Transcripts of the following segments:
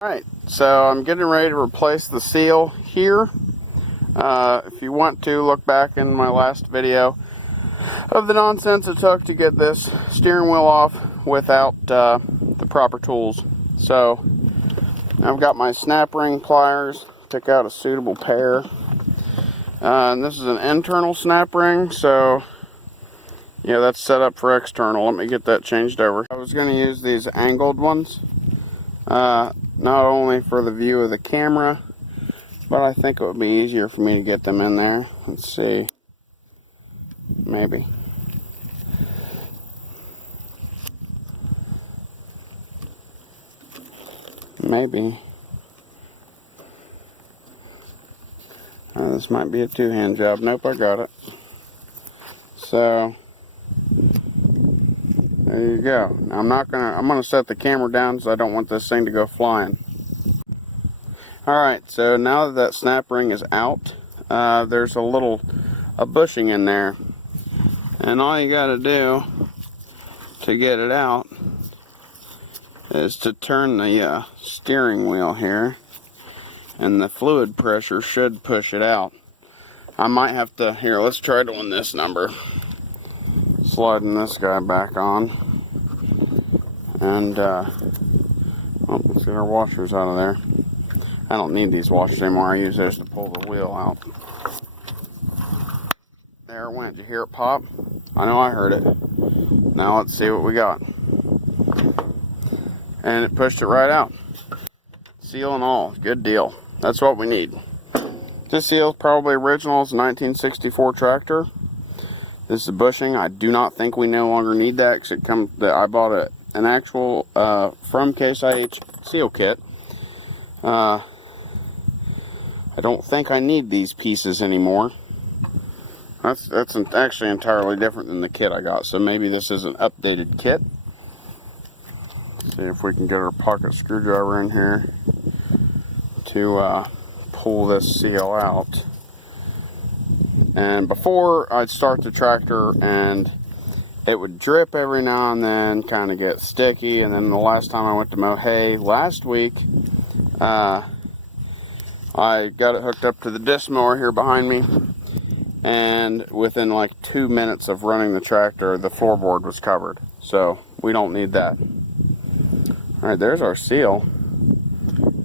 Alright, so I'm getting ready to replace the seal here. If you want to look back in my last video of the nonsense it took to get this steering wheel off without the proper tools. So I've got my snap ring pliers, pick out a suitable pair. And this is an internal snap ring, so yeah, that's set up for external. Let me get that changed over. I was going to use these angled ones. Not only for the view of the camera, but I think it would be easier for me to get them in there. Let's see. Maybe. Oh, this might be a two-hand job. Nope, I got it. So there you go. Now I'm gonna set the camera down because I don't want this thing to go flying. Alright, so now that snap ring is out, there's a bushing in there. And all you gotta do to get it out is to turn the steering wheel here, and the fluid pressure should push it out. I might have to, here, let's try it on this number. Sliding this guy back on. And, oh, let's get our washers out of there. I don't need these washers anymore. I use those to pull the wheel out. There it went. Did you hear it pop? I know I heard it. Now let's see what we got. And it pushed it right out. Seal and all. Good deal. That's what we need. This seal is probably original. It's a 1964 tractor. This is bushing. I do not think we no longer need that because I bought an actual from Case IH seal kit. I don't think I need these pieces anymore. That's actually entirely different than the kit I got. So maybe this is an updated kit. Let's see if we can get our pocket screwdriver in here to pull this seal out. And before, I'd start the tractor and it would drip every now and then, kind of get sticky. And then the last time I went to mow hay last week, I got it hooked up to the disc mower here behind me, and within like 2 minutes of running the tractor, the floorboard was covered. So we don't need that. Alright, there's our seal.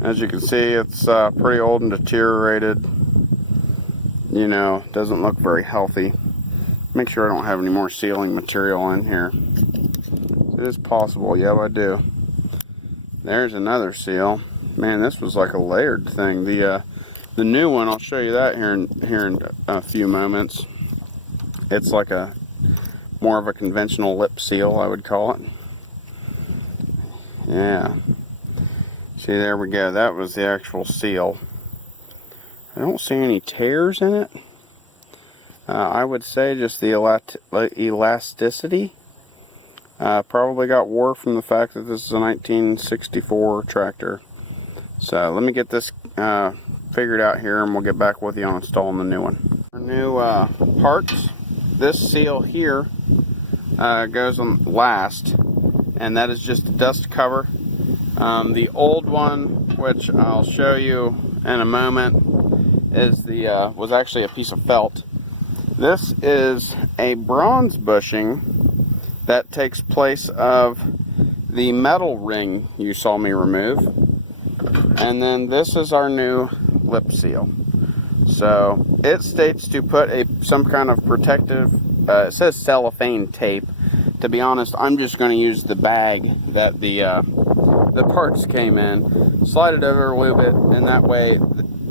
As you can see, it's pretty old and deteriorated. You know, doesn't look very healthy. Make sure I don't have any more sealing material in here. It is possible. Yeah, I do. There's another seal. Man, this was like a layered thing. The new one, I'll show you that here in a few moments. It's like more of a conventional lip seal, I would call it. Yeah. See, there we go. That was the actual seal. I don't see any tears in it. I would say just the elasticity. Probably got wore from the fact that this is a 1964 tractor. So let me get this figured out here, and we'll get back with you on installing the new one. Our new parts. This seal here goes on last, and that is just a dust cover. The old one, which I'll show you in a moment, was actually a piece of felt. This is a bronze bushing that takes place of the metal ring you saw me remove. And then this is our new lip seal. So it states to put some kind of protective, it says cellophane tape. To be honest, I'm just going to use the bag that the parts came in, slide it over a little bit, and that way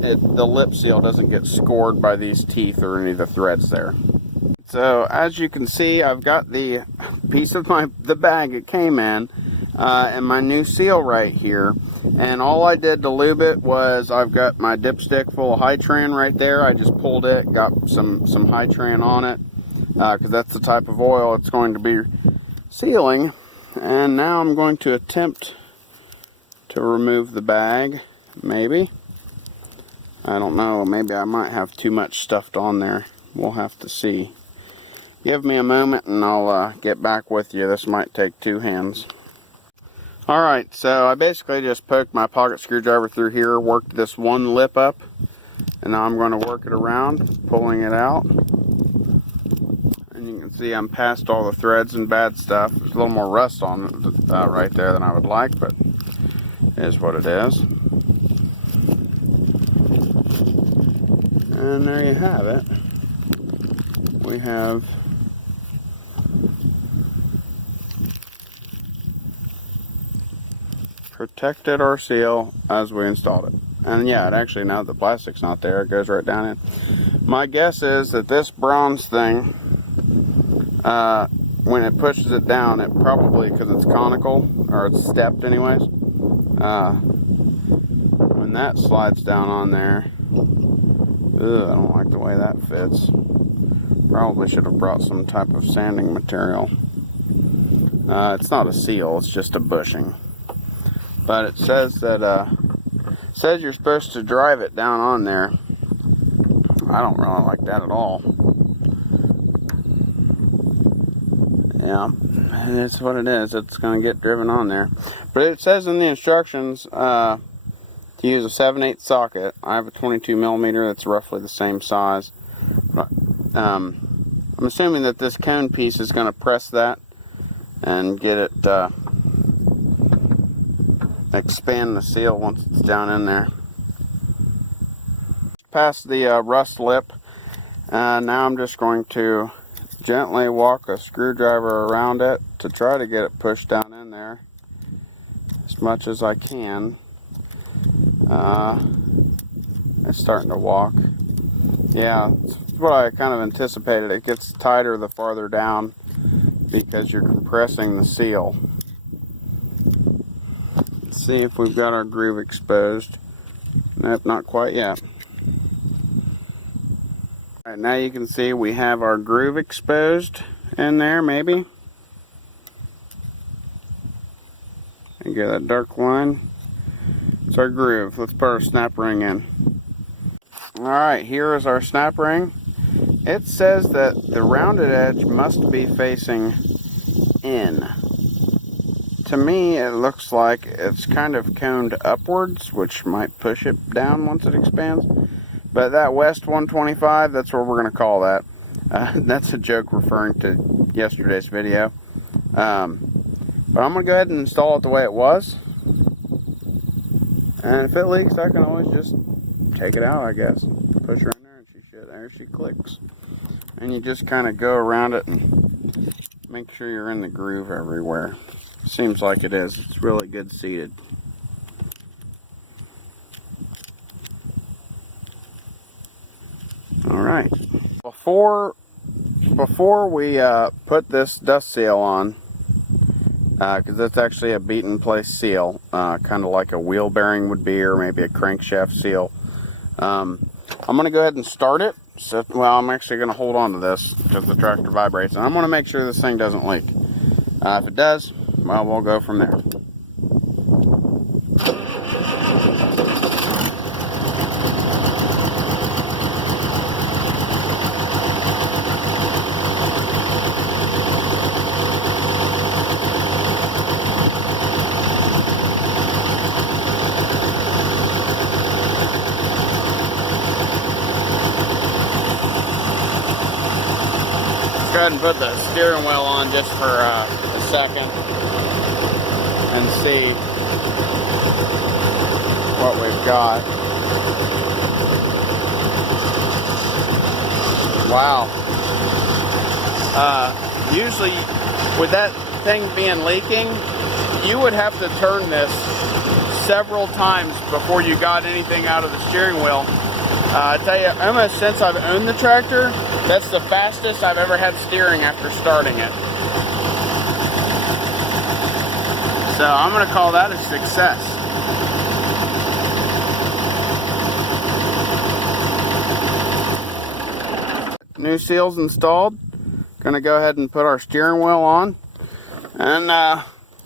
the lip seal doesn't get scored by these teeth or any of the threads there. So as you can see, I've got the piece of the bag it came in, and my new seal right here. And all I did to lube it was, I've got my dipstick full of High-Tran right there. I just pulled it, got some High-Tran on it, because that's the type of oil it's going to be sealing. And now I'm going to attempt to remove the bag, maybe. I don't know, maybe I might have too much stuffed on there. We'll have to see. Give me a moment and I'll get back with you. This might take two hands. Alright, so I basically just poked my pocket screwdriver through here, worked this one lip up, and now I'm going to work it around, pulling it out. And you can see I'm past all the threads and bad stuff. There's a little more rust on it right there than I would like, but it is what it is. And there you have it. We have protected our seal as we installed it. And yeah, it actually, now that the plastic's not there, it goes right down in. My guess is that this bronze thing, when it pushes it down, it probably, because it's conical, or it's stepped anyways, when that slides down on there, ugh, I don't like the way that fits. Probably should have brought some type of sanding material. It's not a seal, it's just a bushing. But it says that says you're supposed to drive it down on there. I don't really like that at all. Yeah, it's what it is. It's going to get driven on there. But it says in the instructions to use a 7/8 socket. I have a 22 millimeter that's roughly the same size. But, I'm assuming that this cone piece is going to press that and get it expand the seal once it's down in there. Past the rust lip, now I'm just going to gently walk a screwdriver around it to try to get it pushed down in there as much as I can. It's starting to walk. Yeah, it's what I kind of anticipated. It gets tighter the farther down because you're compressing the seal. Let's see if we've got our groove exposed. Nope, not quite yet. Alright, now you can see we have our groove exposed in there, maybe. And get that dark line. It's our groove. Let's put our snap ring in. Alright, here is our snap ring. It says that the rounded edge must be facing in. To me, it looks like it's kind of coned upwards, which might push it down once it expands. But that West 125, that's what we're going to call that. That's a joke referring to yesterday's video. But I'm going to go ahead and install it the way it was. And if it leaks, I can always just take it out, I guess. Push her in there and there she clicks. And you just kind of go around it and make sure you're in the groove everywhere. Seems like it is. It's really good seated. Alright. Before we put this dust seal on, because it's actually a beaten place seal, kind of like a wheel bearing would be, or maybe a crankshaft seal. I'm going to go ahead and start it. So, well, I'm actually going to hold on to this because the tractor vibrates, and I'm going to make sure this thing doesn't leak. If it does, well, we'll go from there. Go ahead and put the steering wheel on just for a second and see what we've got. Wow. Usually with that thing being leaking, you would have to turn this several times before you got anything out of the steering wheel. I tell you, almost since I've owned the tractor, that's the fastest I've ever had steering after starting it. So I'm going to call that a success. New seals installed. Going to go ahead and put our steering wheel on and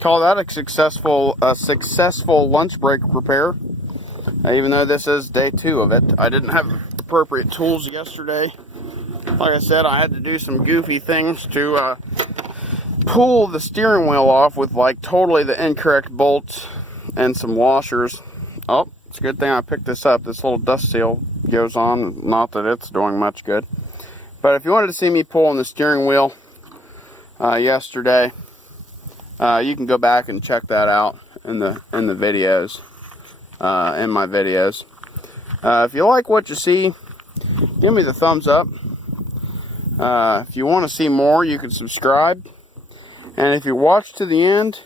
call that a successful lunch break repair. Even though this is day 2 of it, I didn't have appropriate tools yesterday. Like I said, I had to do some goofy things to pull the steering wheel off with like totally the incorrect bolts and some washers. Oh, it's a good thing I picked this up. This little dust seal goes on. Not that it's doing much good. But if you wanted to see me pulling the steering wheel yesterday, you can go back and check that out in the videos, in my videos. If you like what you see, give me the thumbs up. If you want to see more, you can subscribe. And if you watch to the end,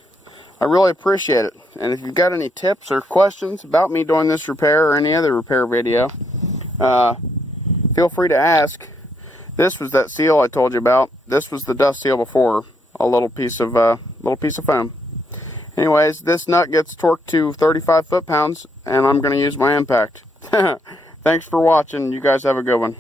I really appreciate it. And if you've got any tips or questions about me doing this repair or any other repair video, feel free to ask. This was that seal I told you about. This was the dust seal before, a little piece of foam. Anyways, this nut gets torqued to 35 foot-pounds, and I'm going to use my impact. Thanks for watching. You guys have a good one.